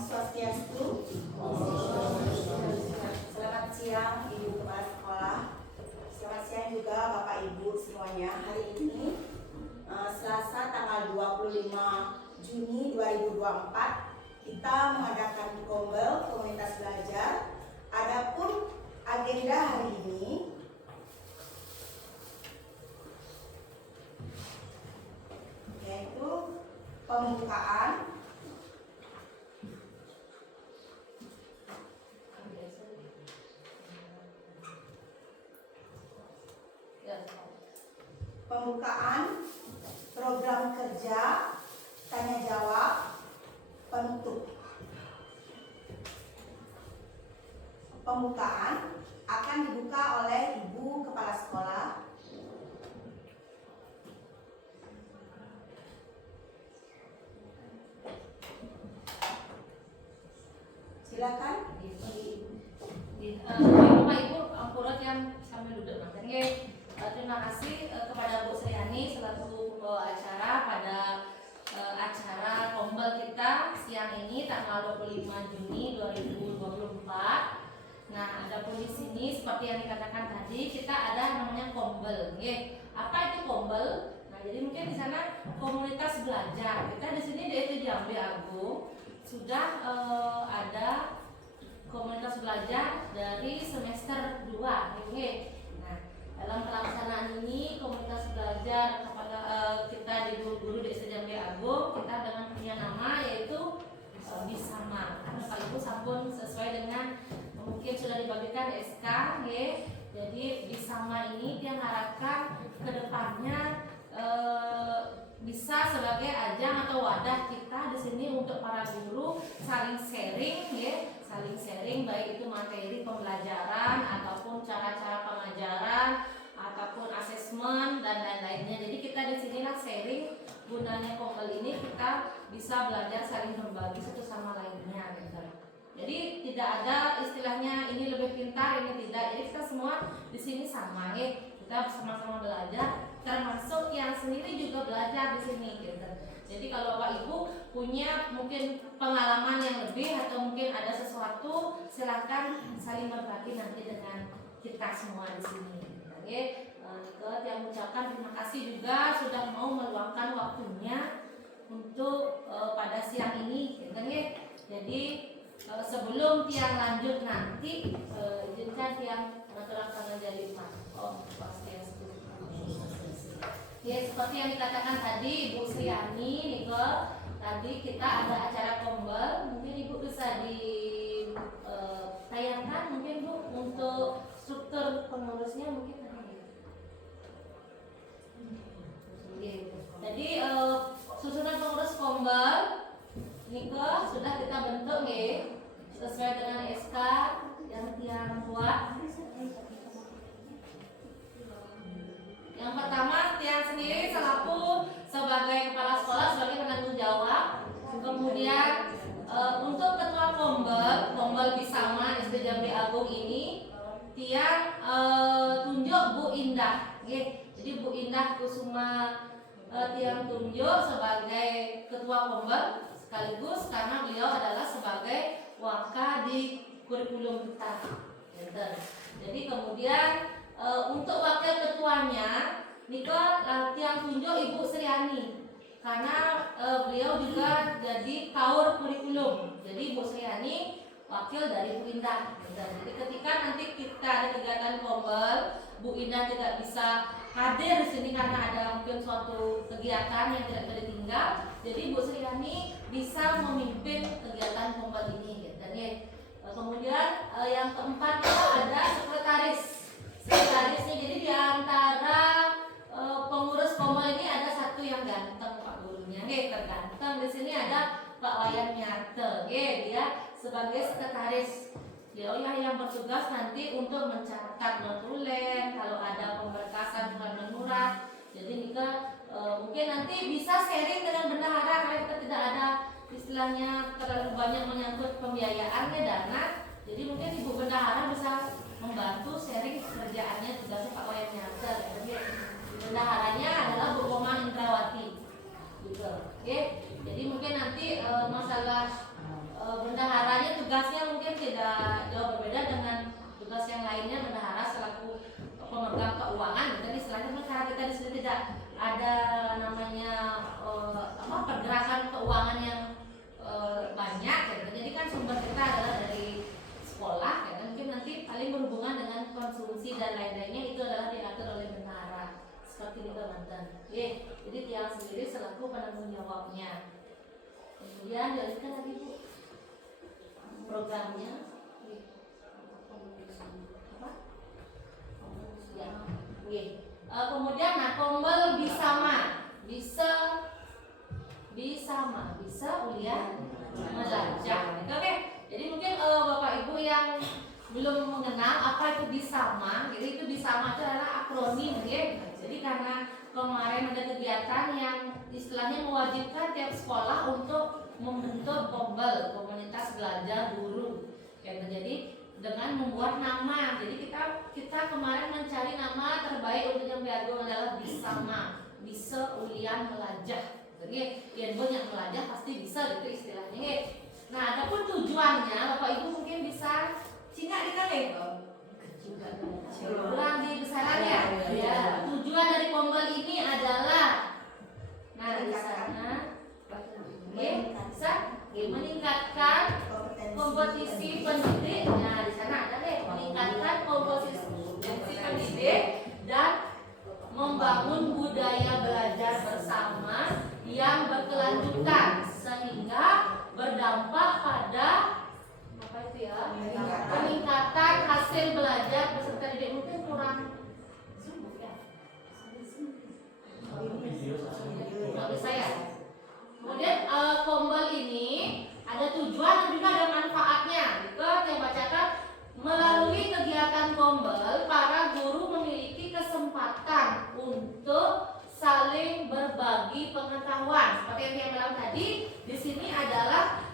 Swastiastu. Selamat siang Ibu Kepala Sekolah. Selamat siang juga Bapak Ibu semuanya. Hari ini Selasa tanggal 25 Juni 2024 kita mengadakan Kombel Komunitas Belajar. Adapun agenda hari ini yaitu pembukaan, program kerja, tanya jawab, penutup. Pembukaan akan dibuka oleh Ibu Kepala Sekolah. Silakan. Bapak Ibu, ampurut yang sambil duduk materi. Terima kasih kepada Bu Sriani selaku pembawa acara pada acara Kombel kita siang ini tanggal 25 Juni 2024. Nah, adapun di sini seperti yang dikatakan tadi kita ada namanya Kombel. Apa itu Kombel? Nah, jadi mungkin di sana komunitas belajar. Kita di sini di Jambi Agung sudah ada komunitas belajar dari semester 2. Nah, dalam pelaksanaan ini komunitas belajar kepada kita di guru-guru di Jambi Agung, kita dengan punya nama yaitu Bisama. Bapak Ibu sampun sesuai dengan mungkin sudah dibagikan SK, jadi Bisama ini dia mengharapkan kedepannya bisa sebagai ajang atau wadah kita di sini untuk para guru saling sharing, saling sharing baik itu materi pembelajaran ataupun cara-cara pengajaran ataupun asesmen dan lain-lainnya. Jadi kita di sinilah sharing, gunanya Kombel ini kita bisa belajar saling berbagi satu sama lainnya. Jadi tidak ada istilahnya ini lebih pintar ini tidak. Jadi kita semua di sini sama, kita sama-sama belajar, termasuk yang sendiri juga belajar di sini. Jadi kalau Bapak Ibu punya mungkin pengalaman yang lebih atau mungkin ada sesuatu, silakan saling berbagi nanti dengan kita semua di sini. Yang mengucapkan terima kasih juga sudah mau meluangkan waktunya untuk pada siang ini. Jadi sebelum tiang lanjut nanti, izinkan tiang mengerahkan jadi Swastiastu. Seperti yang dikatakan tadi Bu Sriani, tadi kita ada acara Kombel. Mungkin Ibu bisa ditayangkan mungkin Bu untuk struktur pengurusnya mungkin. Jadi susunan pengurus Kombel sudah kita bentuk sesuai dengan SK yang tiang buat. Yang pertama tiang sendiri selaku sebagai kepala sekolah sebagai penanggung jawab. Kemudian untuk ketua Kombel Bisama SD Jambi Agung ini tiang tunjuk Bu Indah. Jadi Bu Indah Kusuma tiang tunjuk sebagai ketua Kombel sekaligus karena beliau adalah sebagai waka di kurikulum kita. Jadi kemudian untuk wakil ketuanya tiang tunjuk Ibu Sriani karena beliau juga jadi kaur kurikulum. Jadi Bu Sriani wakil dari Bu Indah. Jadi ketika nanti kita ada kegiatan Kombel, Bu Indah tidak bisa hadir di sini karena ada mungkin suatu kegiatan yang tidak bisa ditinggal. Jadi Bu Sriani bisa memimpin kegiatan Kombel ini. Kemudian yang keempat itu ada sekretaris. Sekretarisnya jadi di antara pengurus Kombel ini ada satu yang ganteng Pak gurunya, terganteng. Di sini ada Pak Wayan Nyate, dia sebagai sekretaris. Dia yang bertugas nanti untuk mencatat notulen, kalau ada pemberkasan bukan menurat. Jadi mungkin nanti bisa sharing dengan bendahara karena kita tidak ada istilahnya terlalu banyak menyangkut pembiayaannya dana. Jadi mungkin Ibu bendahara bisa membantu sharing kerjaannya tugasnya Pak Wayan Nyate. Bendaharanya adalah Bu Roma Indrawati. Jadi mungkin nanti masalah Kemudian dilanjutkan lagi Bu programnya. Apa? Ya. Oke. Kemudian nah kombel bisama, bisa ulian melajah. Oke. Jadi mungkin Bapak Ibu yang belum mengenal apa itu bisama, jadi itu bisama itu adalah akronim ya. Jadi karena kemarin ada kegiatan yang istilahnya mewajibkan tiap sekolah untuk membentuk kombel, komunitas belajar guru. Ya, jadi dengan membuat nama. Jadi kita kemarin mencari nama terbaik untuk yang Agung adalah bisama, bisa ulian melajah. Jadi yang banyak melajah pasti bisa gitu istilahnya. Nah, adapun tujuannya Bapak Ibu mungkin bisa singkat dikali kurang di besarannya. Ya, tujuan dari kombel ini adalah di sana bisa meningkatkan kompetisi pendidik. Nah, di sana ada meningkatkan kompetisi pendidik dan membangun budaya belajar bersama yang berkelanjutan sehingga berdampak pada apa itu ya? Peningkatan hasil belajar peserta didik. Mungkin kurang ya. Nggak bisa ya. Kemudian kombel ini ada tujuan dan juga ada manfaatnya. Saya bacakan, melalui kegiatan kombel, para guru memiliki kesempatan untuk saling berbagi pengetahuan. Seperti yang saya bilang tadi, di sini adalah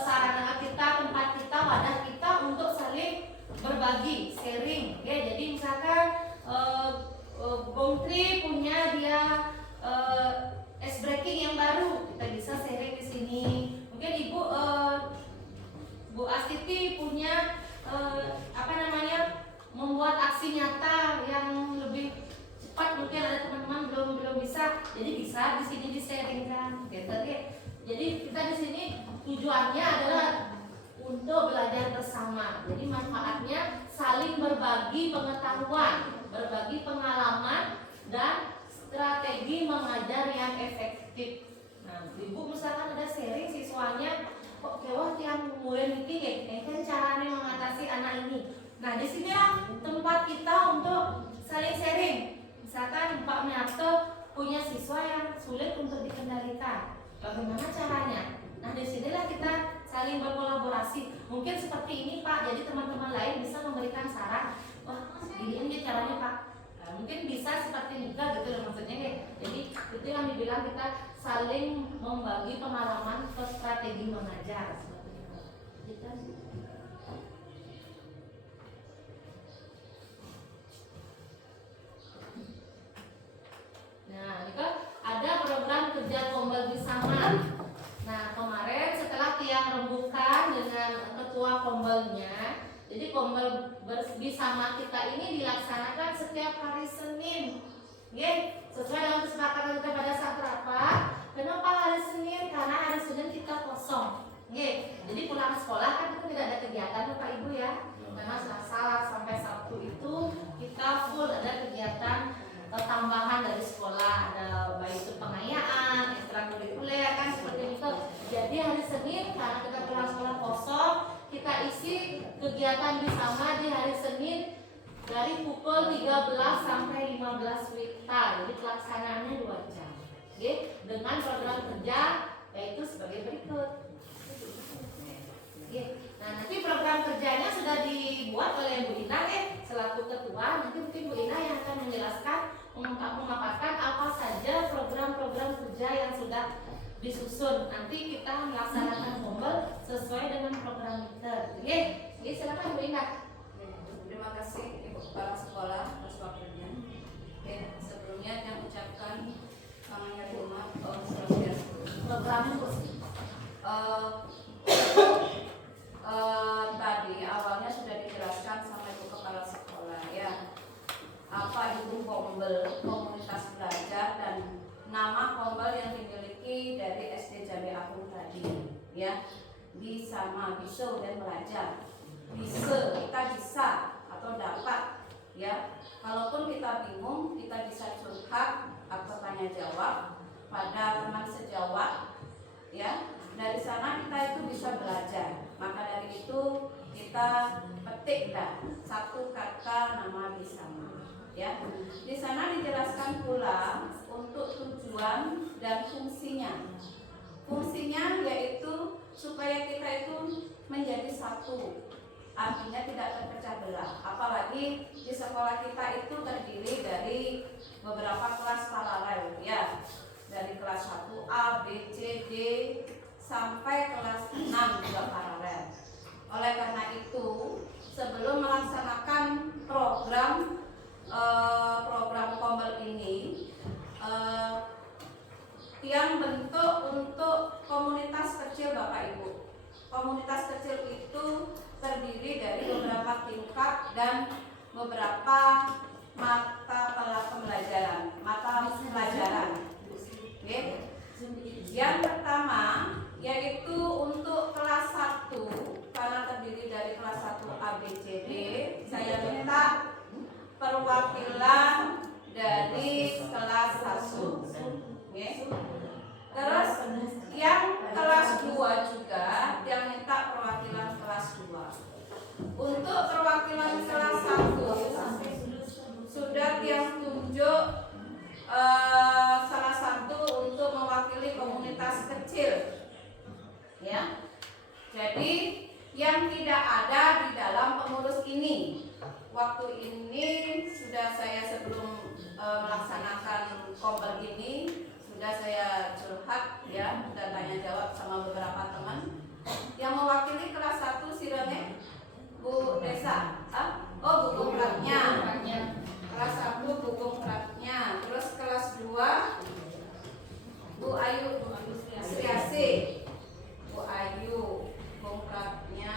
sarana kita, tempat kita, wadah kita untuk saling berbagi, sharing. Ya, jadi misalkan Bung Tri punya dia ice breaking yang baru, kita bisa sharing di sini. Mungkin Ibu Bu Astiti punya membuat aksi nyata yang lebih cepat, mungkin ada teman-teman belum bisa, jadi bisa di sini di-sharingkan, gitu ya. Jadi kita di sini tujuannya adalah untuk belajar bersama. Jadi manfaatnya saling berbagi pengetahuan, berbagi pengalaman dan strategi mengajar yang efektif. Nah, Ibu misalkan ada sharing siswanya, kok kewah yang mulai mikir ya, kan caranya mengatasi anak ini. Nah, di sinilah tempat kita untuk saling sharing. Misalkan Pak Miarto punya siswa yang sulit untuk dikendalikan, bagaimana caranya? Nah, di sinilah kita saling berkolaborasi. Mungkin seperti ini Pak, jadi teman-teman lain bisa memberikan saran. Wah, ini caranya Pak. Nah, mungkin bisa seperti nikah gitu loh maksudnya ya. Jadi itu yang dibilang kita saling membagi pengalaman ke strategi mengajar seperti itu. Nah, ini kan ada program kerja kombel bersama. Nah, kemarin setelah tiang rembukan dengan ketua kombelnya, jadi kombel bersama kita ini dilaksanakan setiap hari Senin. Sesuai dengan kesepakatan kita pada saat rapat. Kenapa hari Senin? Karena hari Senin kita kosong. Jadi pulang sekolah kan kita tidak ada kegiatan Bapak Ibu ya. Memang Selasa sampai Sabtu itu kita full ada kegiatan tambahan dari sekolah, ada baik itu pengayaan, ekstrakurikuler kan seperti itu. Jadi hari Senin karena kita pulang sekolah kosong, kita isi kegiatan bersama di hari Senin dari pukul 13 sampai 15 WITA. Jadi pelaksanaannya 2 jam. Dengan program kerja yaitu sebagai berikut. Nah, nanti program kerjanya sudah dibuat oleh Bu Ina selaku ketua. Nanti mungkin Bu Ina yang akan menjelaskan, memaparkan apa saja program-program kerja yang sudah disusun. Nanti kita melaksanakan kombel sesuai dengan program kita. Silakan Bu Ina. Terima kasih Ibu Kepala Sekolah atas waktunya. Sebelumnya saya ucapkan namanya rumah Programnya Bu. Tadi awalnya sudah dijelaskan sama Ibu Kepala Sekolah ya, apa itu kombel, komunitas belajar, dan nama kombel yang dimiliki dari SD Jambi Agung tadi ya. Bisa dan belajar. Bisa, kita bisa atau dapat ya. Kalaupun kita bingung, kita bisa curhat atau tanya jawab pada teman sejawat ya. Dari sana kita itu bisa belajar. Maka dari itu kita petik satu kata nama Bisama. Ya, di sana dijelaskan pula untuk tujuan dan fungsinya. Fungsinya yaitu supaya kita itu menjadi satu, artinya tidak terpecah belah. Apalagi di sekolah kita itu terdiri dari beberapa kelas paralel, ya, dari kelas 1A, B, C, D sampai kelas 6 juga paralel. Oleh karena itu, sebelum melaksanakan program Kombel ini, yang bentuk untuk komunitas kecil Bapak Ibu. Komunitas kecil itu terdiri dari beberapa tingkat dan beberapa mata pelajaran. Okay. Yang pertama yaitu untuk kelas 1, karena terdiri dari kelas 1 A, B, C, D, saya minta perwakilan dari kelas 1. Okay. Terus yang kelas 2 juga yang minta perwakilan kelas 2. Untuk perwakilan kelas 1 sudah yang tunjuk salah satu untuk mewakili komunitas kecil. Ya. Jadi yang tidak ada di dalam pengurus ini. Waktu ini sudah saya sebelum melaksanakan Kombel ini sudah saya curhat, ya, dan tanya jawab sama beberapa teman. Yang mewakili kelas 1 Sirene Bu Desa. Bu Kongkratnya. Kelas 1 Bu Kongkratnya. Terus kelas 2 Bu Ayu Sriasi. Bu Ayu Kongkratnya.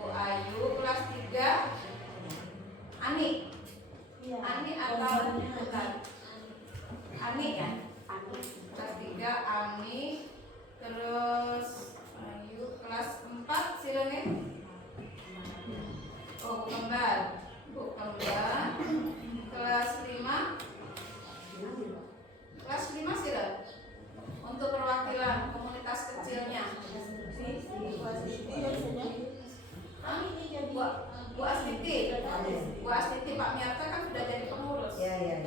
Bu Ayu. Kelas 3 Ani. Ani atau bukan? Ani, ya. Kelas 3 Ani. Terus Ayu. Kelas 4 Sirene. Bu Kembar. Bu Kembar. Kelas 5 Sirene. Untuk perwakilan komunitas kecilnya. Bu Astiti. Bu Astiti Pak Miarta kan sudah jadi pengurus. Ya.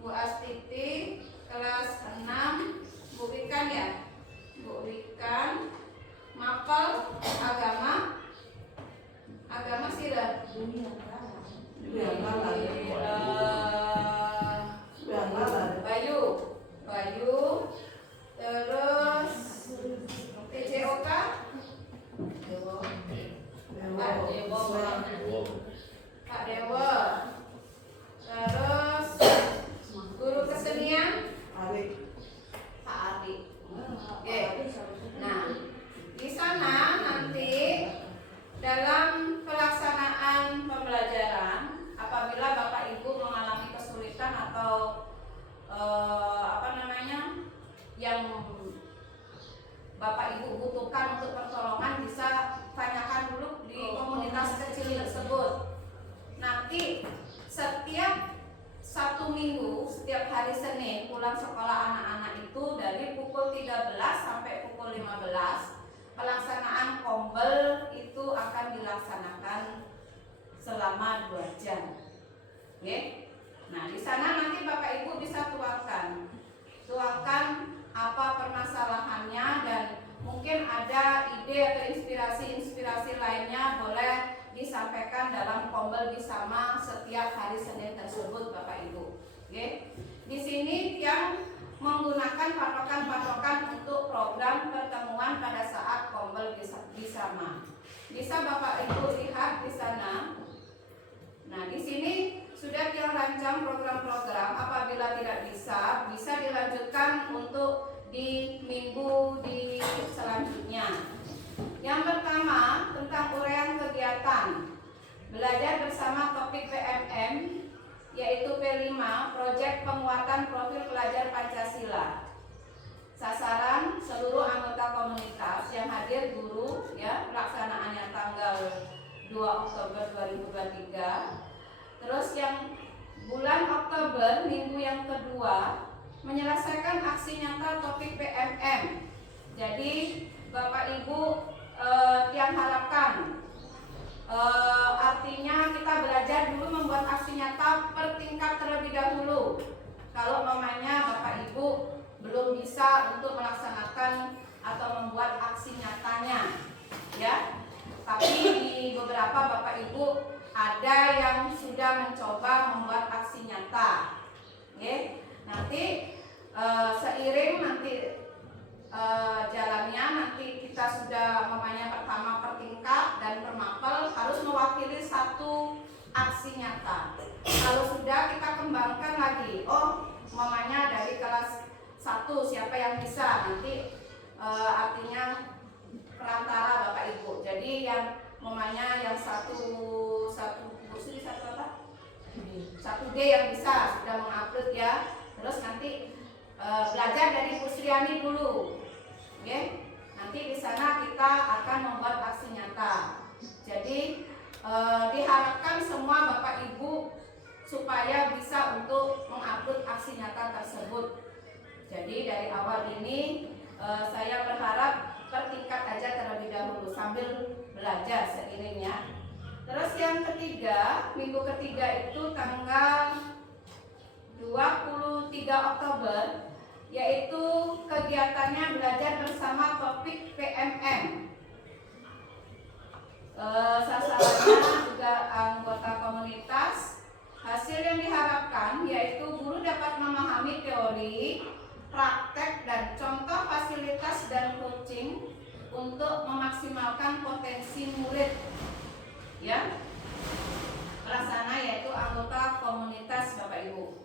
Bu Astiti kelas 6. Bu Wikan, ya. Bu Wikan. Mapel agama Sirene. Bayu. Terus TJOK Pak Dewo. Terus guru kesenian Pak Ari. Oke. Nah, di sana nanti dalam pelaksanaan pembelajaran, apabila Bapak Ibu mengalami kesulitan atau yang Bapak Ibu butuhkan untuk pertolongan, bisa tanyakan dulu di komunitas kecil tersebut. Nanti setiap 1 minggu, setiap hari Senin pulang sekolah anak-anak itu dari pukul 13 sampai pukul 15, pelaksanaan Kombel itu akan dilaksanakan selama 2 jam. Oke? Nah, di sana nanti Bapak Ibu bisa tuangkan apa permasalahannya, dan mungkin ada ide atau inspirasi lainnya boleh disampaikan dalam Kombel Bisama setiap hari Senin tersebut, Bapak Ibu. Oke? Di sini yang menggunakan patokan-patokan untuk program pertemuan pada saat Kombel Bisama. Bisa Bapak Ibu lihat di sana. Nah, di sini sudah dirancang program-program. Apabila tidak bisa dilanjutkan untuk di minggu selanjutnya. Yang pertama tentang uraian kegiatan belajar bersama topik PMM, yaitu P5, Proyek Penguatan Profil Pelajar Pancasila. Sasaran seluruh anggota komunitas yang hadir guru, ya, pelaksanaannya tanggal 2 Oktober 2023. Terus yang bulan Oktober minggu yang kedua menyelesaikan aksi nyata topik PMM Jadi Bapak Ibu yang harapkan artinya kita belajar dulu membuat aksi nyata per tingkat terlebih dahulu. Kalau mamanya Bapak Ibu belum bisa untuk melaksanakan atau membuat aksi nyatanya, ya. Tapi di beberapa Bapak Ibu ada yang sudah mencoba membuat aksi nyata. Oke. Nanti seiring nanti jalannya nanti kita sudah mamanya pertama per tingkat dan per mapel harus mewakili satu aksi nyata. Kalau sudah kita kembangkan lagi, oh mamanya dari kelas 1 siapa yang bisa, nanti artinya perantara Bapak Ibu. Jadi yang mamanya yang satu kursi satu apa? 1D yang bisa sudah mengupload ya. Terus nanti belajar dari Bu Sriani dulu. Oke. Nanti di sana kita akan membuat aksi nyata. Jadi diharapkan semua Bapak Ibu supaya bisa untuk mengupload aksi nyata tersebut. Jadi dari awal ini saya berharap per tingkat aja terlebih dahulu sambil belajar seiringnya. Terus yang ketiga, minggu ketiga itu tanggal 23 Oktober, yaitu kegiatannya belajar bersama topik PMM. Sasarannya juga anggota komunitas. Hasil yang diharapkan yaitu guru dapat memahami teori, praktek dan contoh fasilitas dan coaching untuk memaksimalkan potensi murid, ya. Pelaksana yaitu anggota komunitas Bapak Ibu.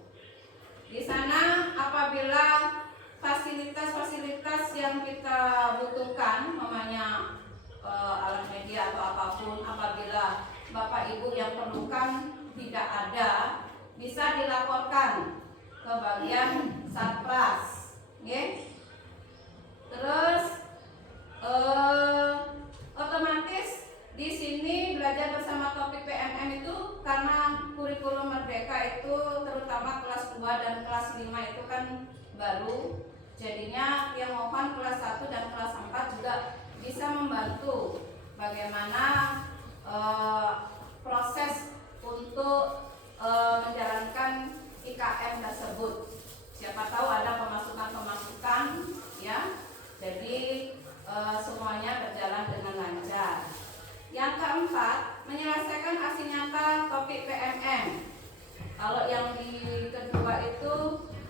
Di sana apabila fasilitas-fasilitas yang kita butuhkan, namanya alat media atau apapun, apabila Bapak Ibu yang perlukan tidak ada, bisa dilaporkan ke bagian Satpras, okay? Terus otomatis di sini belajar bersama topik PMM itu karena kurikulum Merdeka itu terutama kelas 2 dan kelas 5 itu kan baru, jadinya yang mohon kelas 1 dan kelas 4 juga bisa membantu bagaimana proses untuk menjalankan IKM tersebut. Siapa tahu ada pemasukan-pemasukan, ya. Jadi semuanya berjalan dengan lancar. Yang keempat, menyelesaikan aksi nyata topik PMM. Kalau yang di kedua itu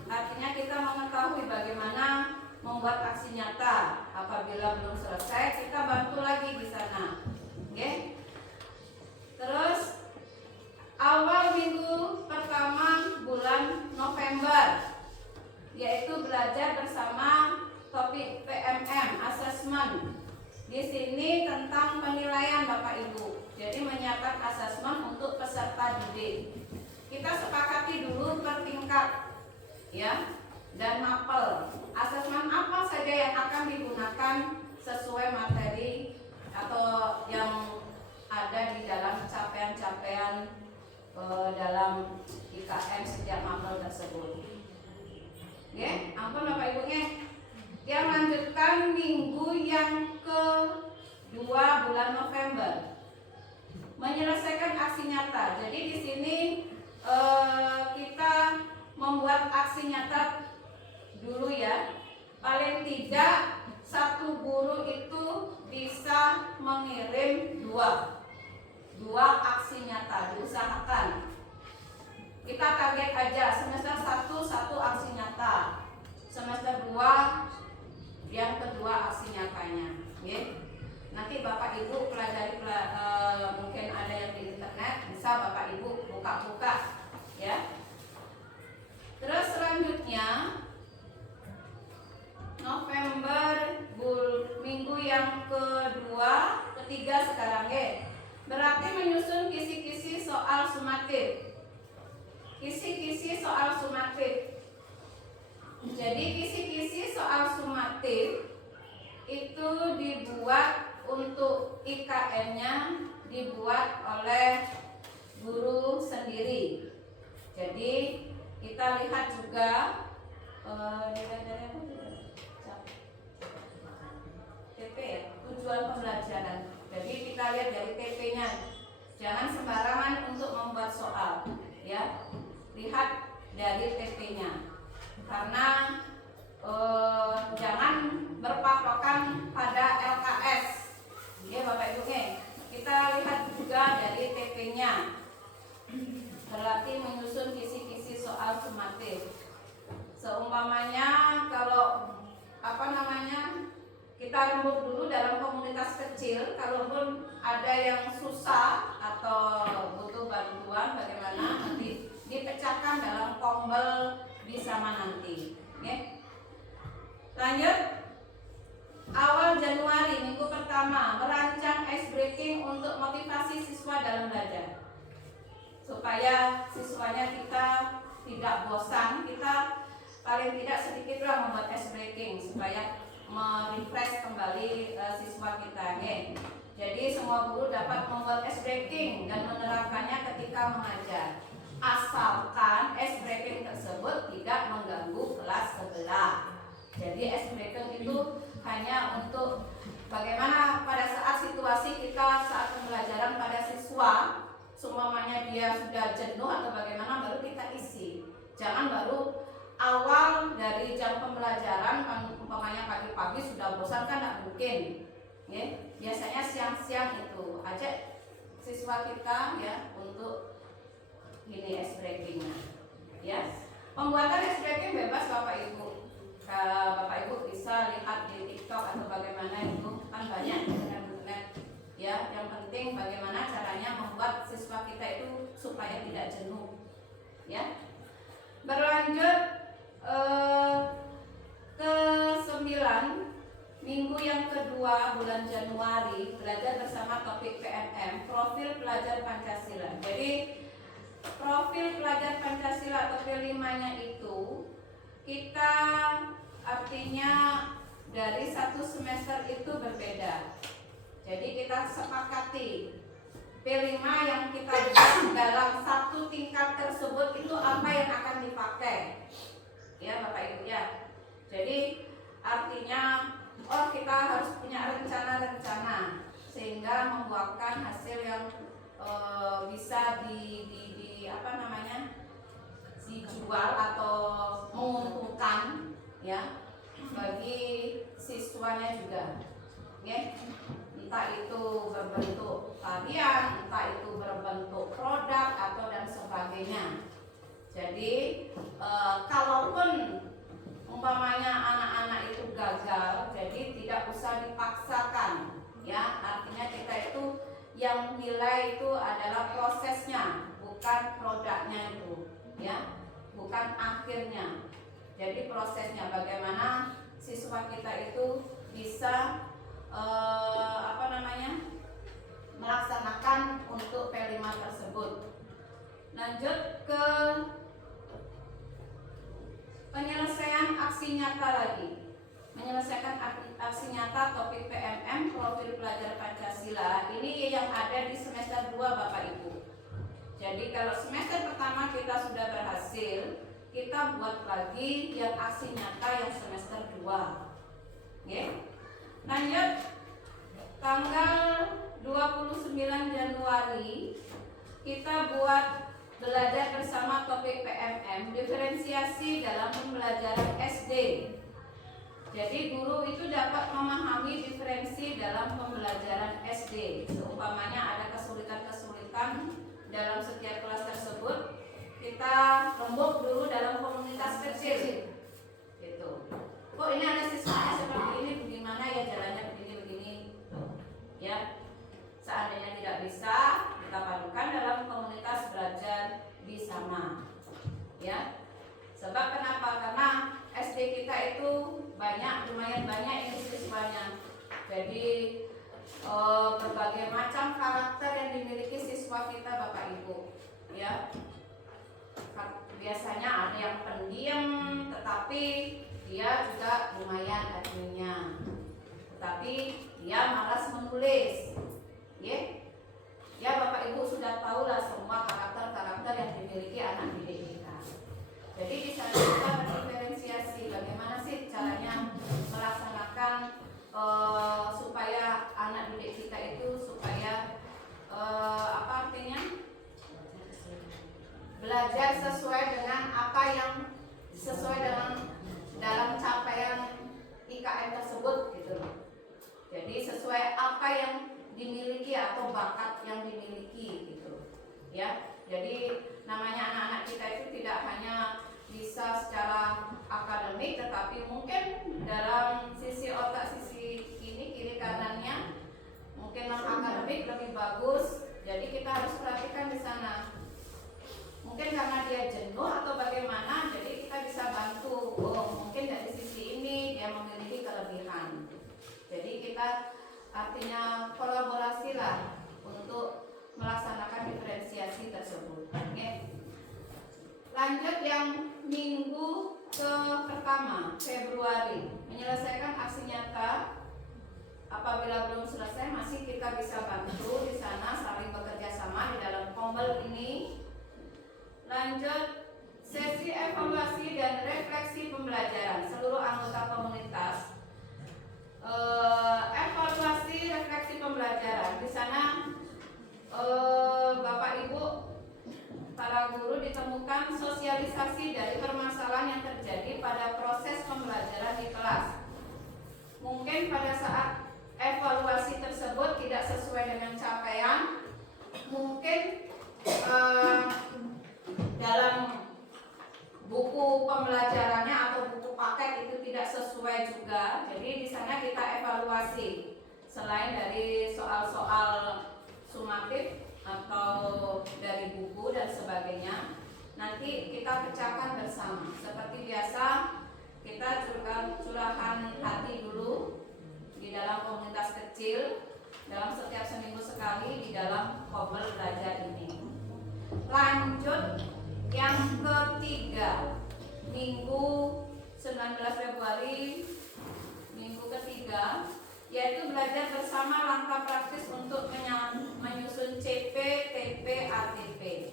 artinya kita mengetahui bagaimana membuat aksi nyata. Apabila belum selesai, kita bantu lagi di sana. Oke. Terus awal minggu pertama bulan November, yaitu belajar bersama topik PMM, assessment. Di sini tentang penilaian Bapak Ibu. Jadi menyiapkan asesmen untuk peserta didik. Kita sepakati dulu per tingkat, ya, dan mapel. Asesmen apa saja yang akan digunakan sesuai materi atau yang ada di dalam capaian-capaian dalam IKM setiap mapel tersebut. Ya, ampun Bapak Ibunya. Yang lanjutkan minggu yang ke-2 bulan November, menyelesaikan aksi nyata. Jadi di sini kita membuat aksi nyata dulu ya. Paling tidak satu guru itu bisa mengirim dua aksi nyata, diusahakan. Kita target aja semester 1 satu aksi nyata, semester 2 yang kedua aksi nyatanya, ya. Nanti Bapak Ibu pelajari mungkin ada yang di internet, bisa Bapak Ibu buka-buka, ya. Terus selanjutnya November minggu yang ketiga sekarang, ya. Berarti menyusun kisi-kisi soal sumatif. Kisi-kisi soal sumatif. Jadi kisi-kisi soal sumatif itu dibuat untuk IKM-nya dibuat oleh guru sendiri. Jadi kita lihat juga lihat dari TP-nya. Jangan sembarangan untuk membuat soal, ya. Lihat dari TP-nya. Karena jangan berpatokan pada LKS. Ya Bapak Ibu, kita lihat juga dari TP-nya. Berarti menyusun kisi-kisi soal sumatif. Seumpamanya kalau kita rembuk dulu dalam komunitas kecil, kalaupun ada yang susah atau butuh bantuan bagaimana nanti dipecahkan dalam kombel bersama nanti. Lanjut, awal Januari minggu pertama merancang ice breaking untuk motivasi siswa dalam belajar, supaya siswanya kita tidak bosan. Kita paling tidak sedikitlah membuat ice breaking supaya merefresh kembali siswa kita. Jadi semua guru dapat membuat ice breaking dan menerapkannya ketika mengajar, asalkan ice breaking tersebut tidak mengganggu kelas sebelah. Jadi ice breaking itu hanya untuk bagaimana pada saat situasi kita saat pembelajaran pada siswa, semuanya dia sudah jenuh atau bagaimana, baru kita isi. Jangan baru awal dari jam pembelajaran, umpamanya pagi-pagi sudah bosan, kan tidak mungkin. Biasanya siang-siang itu ajak siswa kita ya untuk ini ice breaking-nya. Ya. Pembuatan ice breaking bebas Bapak Ibu. Bapak Ibu bisa lihat di TikTok atau bagaimana, itu kan banyak di internet. Ya, yang penting bagaimana caranya membuat siswa kita itu supaya tidak jenuh. Ya. Berlanjut ke-9, minggu yang kedua bulan Januari, belajar bersama topik PNM, profil pelajar Pancasila. Jadi profil pelajar Pancasila atau P5-nya itu kita artinya dari satu semester itu berbeda. Jadi kita sepakati P5 yang kita buat dalam satu tingkat tersebut itu apa yang akan dipakai. Ya Bapak Ibu ya. Jadi artinya kita harus punya rencana-rencana sehingga membuahkan hasil yang bisa dijual atau menguntungkan ya bagi siswanya juga. Entah itu berbentuk tarian, entah itu berbentuk produk atau dan sebagainya. Jadi kalaupun umpamanya anak-anak itu gagal, jadi tidak usah dipaksakan, ya. Artinya kita itu yang nilai itu adalah prosesnya, bukan produknya itu, ya, bukan akhirnya. Jadi prosesnya bagaimana siswa kita itu bisa melaksanakan untuk P5 tersebut. Lanjut ke penyelesaian aksi nyata lagi. Menyelesaikan aksi nyata topik PMM, profil pelajar Pancasila. Ini yang ada di semester 2 Bapak Ibu. Jadi kalau semester pertama kita sudah berhasil, kita buat lagi yang aksi nyata yang semester 2. Lanjut, tanggal 29 Januari kita buat belajar bersama topik PMM, diferensiasi dalam pembelajaran SD. Jadi guru itu dapat memahami diferensi dalam pembelajaran SD. Seumpamanya ada kesulitan-kesulitan dalam setiap kelas tersebut, kita rembuk dulu dalam komunitas kecil. Gitu. Kok ini ada siswanya seperti ini, bagaimana ya jalannya begini-begini. Ya. Seandainya tidak bisa, kita padukan dalam komunitas belajar bersama. Ya. Sebab kenapa? Karena SD kita itu lumayan banyak ini siswanya. Jadi berbagai macam karakter yang dimiliki siswa kita Bapak Ibu. Ya. Biasanya ada yang pendiam, tetapi dia juga lumayan adminnya. Tetapi dia malas menulis. Ya Bapak Ibu sudah tahulah semua karakter-karakter yang dimiliki anak didik kita. Jadi di sana kita berdiferensiasi bagaimana sih caranya melaksanakan supaya anak didik kita itu supaya yang dimiliki atau bakat yang dimiliki gitu ya. Jadi namanya anak-anak kita itu tidak hanya bisa secara akademik, tetapi mungkin dalam sisi otak, sisi ini kiri kanannya mungkin non akademik lebih bagus. Jadi kita harus perhatikan di sana. Mungkin karena dia jenuh atau bagaimana, jadi kita bisa bantu. Oh, mungkin dari sisi ini dia memiliki kelebihan. Jadi kita artinya kolaborasi lah untuk melaksanakan diferensiasi tersebut. Oke. Lanjut yang minggu pertama Februari, menyelesaikan aksi nyata. Apabila belum selesai masih kita bisa bantu di sana, saling bekerja sama di dalam kombel ini. Lanjut sesi evaluasi dan refleksi pembelajaran seluruh anggota komunitas. Evaluasi refleksi pembelajaran di sana Bapak Ibu para guru ditemukan sosialisasi dari permasalahan yang terjadi pada proses pembelajaran di kelas. Mungkin pada saat evaluasi tersebut tidak sesuai dengan capaian, mungkin dalam buku pembelajarannya atau buku paket itu tidak sesuai juga. Jadi di sana kita evaluasi selain dari soal-soal sumatif atau dari buku dan sebagainya, nanti kita pecahkan bersama. Seperti biasa kita curahan hati dulu di dalam komunitas kecil dalam setiap seminggu sekali di dalam kombel belajar ini. Lanjut yang ketiga, minggu 19 Februari, minggu ketiga, yaitu belajar bersama langkah praktis untuk menyusun CP, TP, ATP.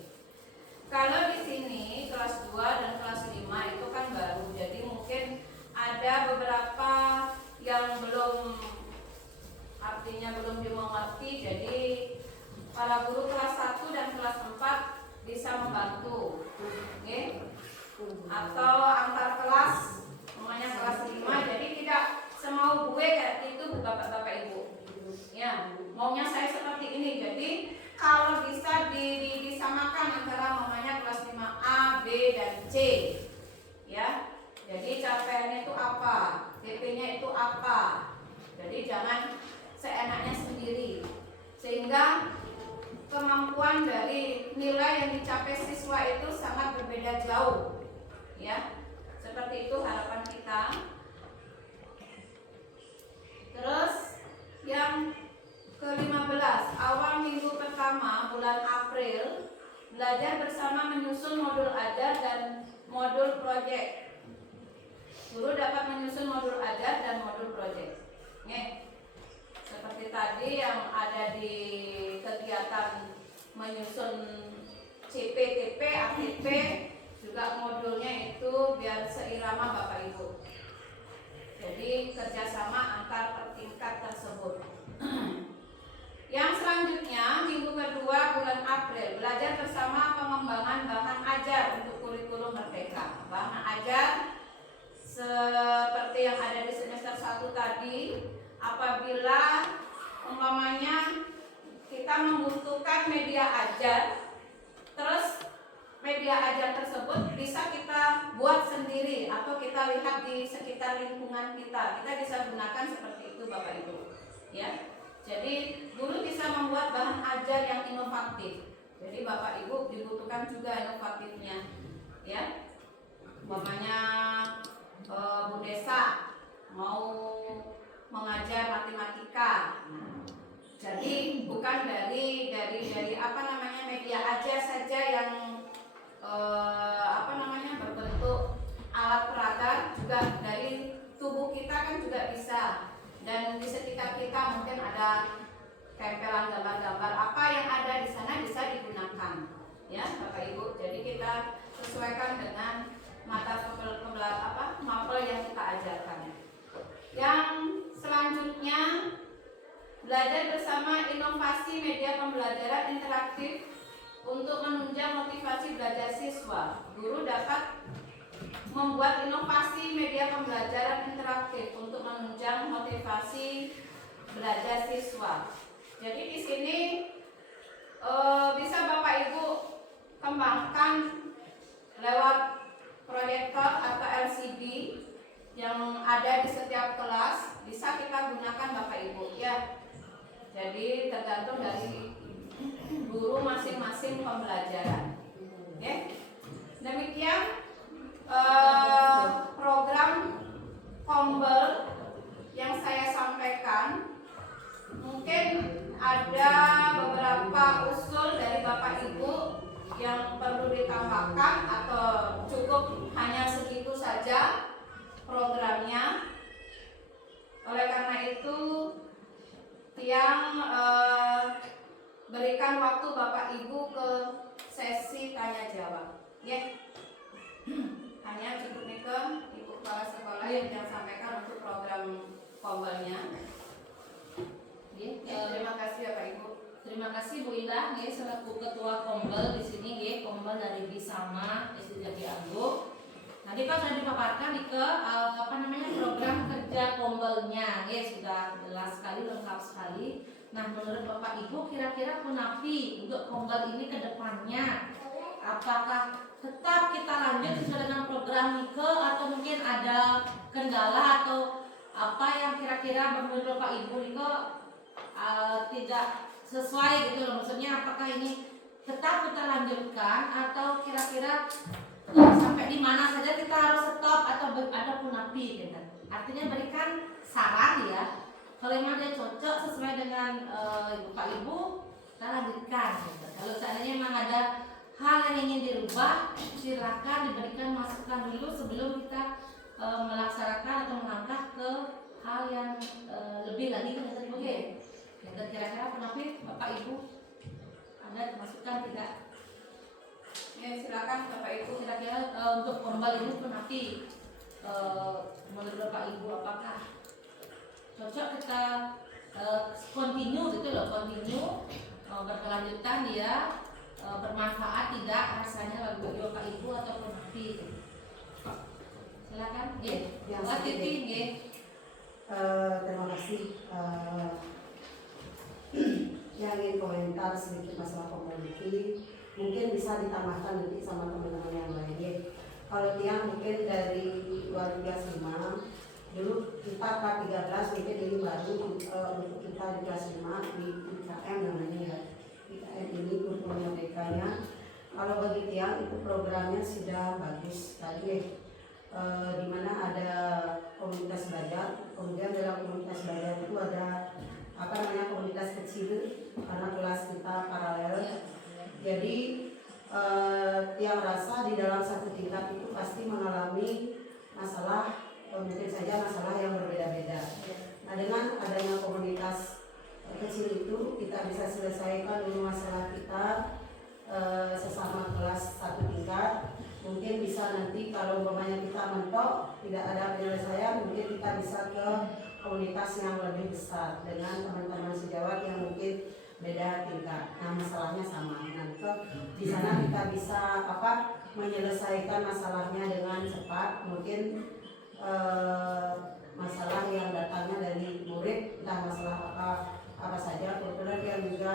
Kalau di sini kelas 2 dan kelas 5 itu kan baru, jadi mungkin ada beberapa yang belum, artinya belum dimengerti. Jadi para guru kelas 1 dan kelas 4 bisa membantu, okay? Atau antar kelas, namanya kelas 5. Jadi tidak semau gue kayak itu bapak-bapak ibu. Ya, maunya saya seperti ini. Jadi kalau bisa disamakan antara namanya kelas 5A, B dan C. Ya. Jadi capaiannya itu apa? TP-nya itu apa? Jadi jangan seenaknya sendiri. Sehingga kemampuan dari nilai yang dicapai siswa itu sangat berbeda jauh. Ya. Seperti itu harapan kita. Terus yang ke-15, awal minggu pertama bulan April, belajar bersama menyusun modul ajar dan modul proyek. Guru dapat menyusun modul ajar dan modul proyek. Seperti tadi yang ada di kegiatan menyusun CP, TP, ATP, juga modulnya itu biar seirama Bapak Ibu. Jadi kerjasama antar tingkat tersebut. Yang selanjutnya minggu kedua bulan April, belajar bersama pengembangan bahan ajar untuk kurikulum merdeka. Bahan ajar seperti yang ada di semester 1 tadi, apabila umpamanya kita membutuhkan media ajar, terus media ajar tersebut bisa kita buat sendiri atau kita lihat di sekitar lingkungan kita. Kita bisa gunakan seperti itu Bapak Ibu. Ya. Jadi guru bisa membuat bahan ajar yang inovatif. Jadi Bapak Ibu dibutuhkan juga inovatifnya. Ya. Umpamanya Bu Desa mau mengajar matematika. Jadi bukan dari apa namanya media ajar saja yang berbentuk alat peraga, juga dari tubuh kita kan juga bisa. Dan di sekitar kita mungkin ada tempelan gambar-gambar, apa yang ada di sana bisa digunakan, ya Bapak Ibu. Jadi kita sesuaikan dengan mapel yang kita ajarkan. Yang selanjutnya belajar bersama inovasi media pembelajaran interaktif untuk menunjang motivasi belajar siswa. Guru dapat membuat inovasi media pembelajaran interaktif untuk menunjang motivasi belajar siswa. Jadi di sini bisa Bapak Ibu kembangkan lewat proyektor atau LCD yang ada di setiap kelas, bisa kita gunakan Bapak Ibu ya. Jadi tergantung dari guru masing-masing pembelajaran. Oke. Demikian program Kombel yang saya sampaikan. Mungkin ada beberapa usul dari Bapak Ibu yang perlu ditambahkan atau cukup hanya segitu saja programnya. Oleh karena itu yang berikan waktu Bapak Ibu ke sesi tanya jawab. Ya. Hanya cukup ke Ibu Kepala Sekolah yang sampaikan untuk program Kombelnya. Terima kasih Bapak Ibu. Terima kasih Bu Indah nggih selaku ketua Kombel di sini nggih, Kombel dari Bisama SD Jati Agung. Tadi Pak sudah dipaparkan ke program kerja Kombelnya nggih, sudah jelas sekali, lengkap sekali. Nah, menurut Bapak Ibu kira-kira Punapi untuk Kombel ini ke depannya apakah tetap kita lanjut sesuai dengan program Nike atau mungkin ada kendala atau apa yang kira-kira menurut Bapak Ibu Nike tidak sesuai gitu loh, maksudnya apakah ini tetap kita lanjutkan atau kira-kira sampai di mana saja kita harus stop atau ada Punapi gitu. Artinya berikan saran ya, kalau memang dia cocok sesuai dengan Bapak Ibu kita lanjutkan gitu. Kalau seandainya memang ada hal yang ingin dirubah, silakan diberikan masukan dulu sebelum kita melaksanakan atau melangkah ke hal yang lebih lagi kan tadi. Oke. Dan kira-kira Punapi Bapak Ibu ada masukan tidak? Ya, silakan Bapak Ibu. Kira-kira untuk Kombel ini Punapi menurut Bapak Ibu apakah cocok kita continue gitu loh, berkelanjutan dia bermanfaat tidak rasanya bagi Bapak Ibu atau Punapi? Silakan. Yang Titi nggih. Terima kasih. Yang ingin komentar sedikit masalah komoditi mungkin bisa ditambahkan nanti sama teman-teman yang lain. Kalau Tiang mungkin dari 2005 dulu kita K13 mungkin ini baru untuk kita di kelas 5 di IKM namanya ya. IKM ini kurikulum merdekanya. Kalau bagi Tiang itu programnya sudah bagus tadi di mana ada komunitas belajar, kemudian dalam komunitas belajar itu ada komunitas kecil karena kelas kita paralel. Jadi yang rasa di dalam satu tingkat itu pasti mengalami masalah, mungkin saja masalah yang berbeda-beda. Nah, dengan adanya komunitas kecil itu kita bisa selesaikan dulu masalah kita sesama kelas satu tingkat. Mungkin bisa nanti kalau umpamanya kita mentok tidak ada penyelesaian, mungkin kita bisa ke komunitas yang lebih besar dengan teman-teman sejawat yang mungkin beda tingkat. Nah, masalahnya sama. Nanti di sana kita bisa menyelesaikan masalahnya dengan cepat. Mungkin masalah yang datangnya dari murid, entah masalah apa saja. Kebetulan yang juga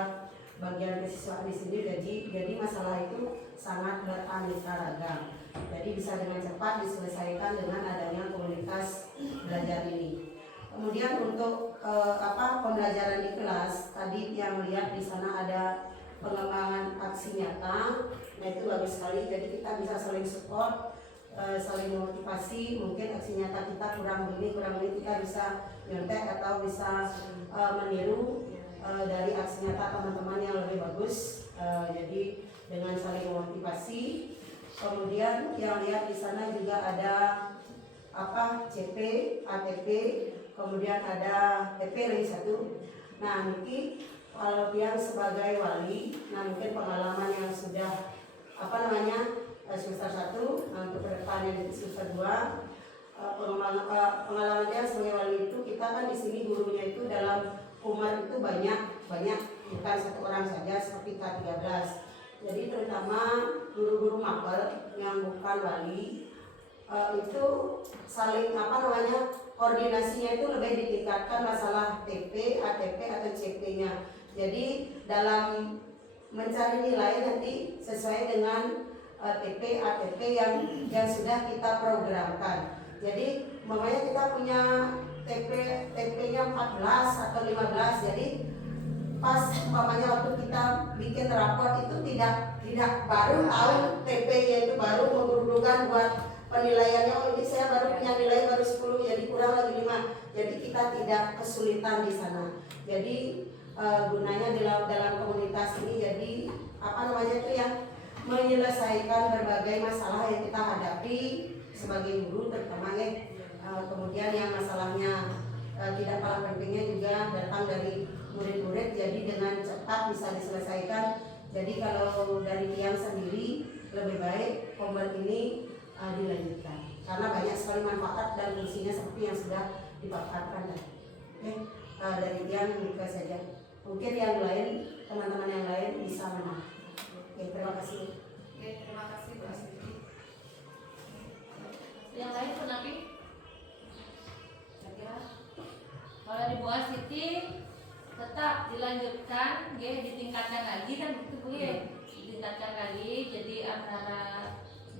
bagian kesiswaan di sini, jadi masalah itu sangat beraneka ragam. Jadi bisa dengan cepat diselesaikan dengan adanya komunitas belajar ini. Kemudian untuk pembelajaran di kelas tadi yang lihat di sana ada pengembangan aksi nyata, nah itu bagus sekali. Jadi kita bisa saling support, saling motivasi. Mungkin aksi nyata kita kurang begini kita bisa nyontek atau bisa meniru dari aksi nyata teman-teman yang lebih bagus. Jadi dengan saling motivasi. Kemudian yang lihat di sana juga ada CP, ATP, kemudian ada TP lagi satu. Nah, Niki kalau yang sebagai wali, nah mungkin pengalaman yang sudah semester 1, nah untuk kedepannya di semester 2, pengalaman dia sebagai wali itu kita kan di sini gurunya itu dalam umat itu banyak, bukan satu orang saja seperti K13. Jadi terutama guru-guru mapel yang bukan wali itu saling koordinasinya itu lebih ditingkatkan masalah TP, ATP atau CP-nya. Jadi dalam mencari nilai nanti sesuai dengan TP, ATP yang sudah kita programkan. Jadi makanya kita punya TP-nya 14 atau 15. Jadi pas umpamanya waktu kita bikin raport itu tidak baru tahu TP-nya itu baru mengumpulkan buat penilaiannya. Oh ini saya baru punya nilai baru 10, jadi kurang lagi 5. Jadi kita tidak kesulitan di sana. Jadi gunanya dalam komunitas ini jadi itu yang menyelesaikan berbagai masalah yang kita hadapi sebagai guru terutama kemudian yang masalahnya tidak kalah pentingnya juga datang dari murid-murid, jadi dengan cepat bisa diselesaikan. Jadi kalau dari Tiang sendiri lebih baik Kombel ini dilanjutkan karena banyak sekali manfaat dan fungsinya seperti yang sudah dipaparkan. Dari Tiang itu saja. Mungkin yang lain, teman-teman yang lain bisa menang. Terima kasih. Terima kasih Bu Astri. Yang lain penapi? Kira-kira kalau di Bu Astri tetap dilanjutkan, ditingkatkan lagi kan begitu Bu ya? Ditingkatkan lagi, jadi antara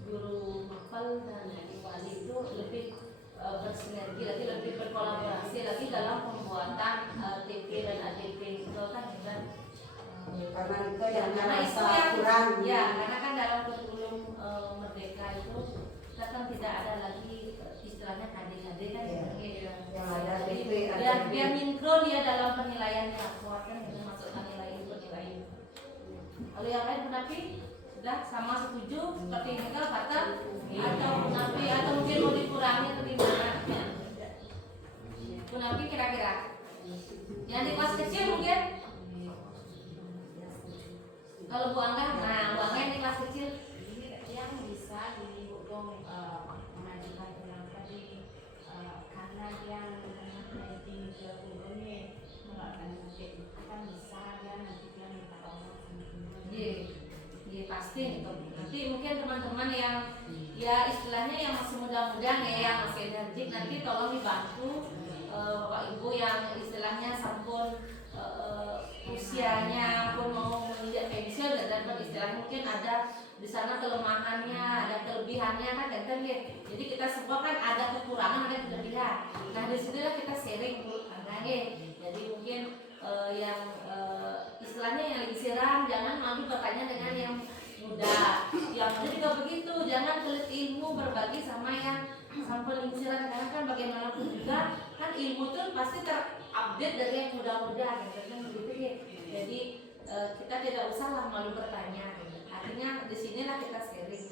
guru mapel dan wali itu lebih bersinergi lagi, lebih berkolaborasi lagi dalam pembuatan TP dan ATP itu kan Karena itu yang karena itu merasa yang kurang. ya, karena kan dalam kurikulum Merdeka itu kita kan tidak ada lagi istilahnya KD kan Yang ada TP, biar sinkron ya dalam penilaian rapor kan itu masukkan nilai penilaian. Kalau yang lain penapi sudah sama setuju seperti ini kan kata atau penapi atau mungkin mau dikurangi atau gimana? Penapi kira-kira yang di kelas kecil mungkin. Kalau Bu Angga, nah Bu Angga yang di kelas kecil yang bisa didukung mengajukan ulang tadi karena yang di ini melakukan nanti kan bisa dia nanti dia minta tolong Iya pasti gitu. Nanti mungkin teman-teman yang ya istilahnya yang masih muda-muda yang masih energik nanti tolong dibantu Bapak Ibu yang istilahnya sampun usianya pun mau menginjak pensiun dan istilahnya mungkin ada di sana kelemahannya, ada kelebihannya kan ya. Jadi kita semua kan ada kekurangan, ada kelebihan. Nah disitulah kita sharing Bu Angga. Jadi mungkin yang istilahnya yang lagi siram jangan malu bertanya dengan yang muda. Yang muda juga begitu, jangan pelit ilmu berbagi sama yang sampel lingsiran karena kan bagaimanapun juga kan ilmu itu pasti terupdate dari yang muda-muda gitu kan begitu ya. Jadi kita tidak usahlah malu bertanya. Artinya di sinilah kita sharing.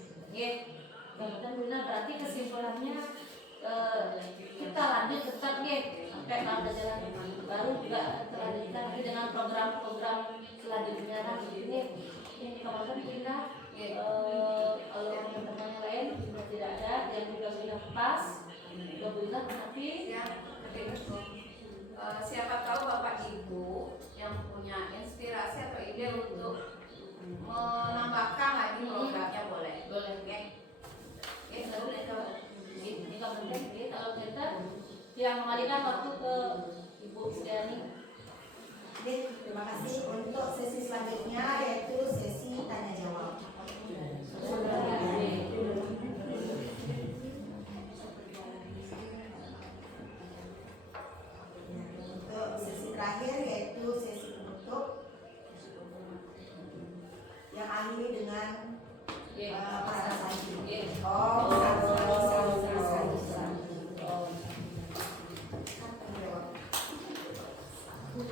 Dan benar berarti kesimpulannya kita lanjut tetap sampai pelajaran baru juga terlanjutkan lagi dengan program-program selanjutnya kan ini kawasan kita kalau teman-teman yang lain sudah tidak ada yang juga sudah pas alhamdulillah tapi siapa tahu Bapak Ibu yang punya inspirasi atau ide untuk menambahkan lagi programnya boleh. Ini penting kalau kita yang mengalikan waktu ke Ibu Sriani. Terima kasih. Untuk sesi selanjutnya yaitu sesi tanya jawab. Untuk sesi terakhir yaitu sesi penutup yang akhiri dengan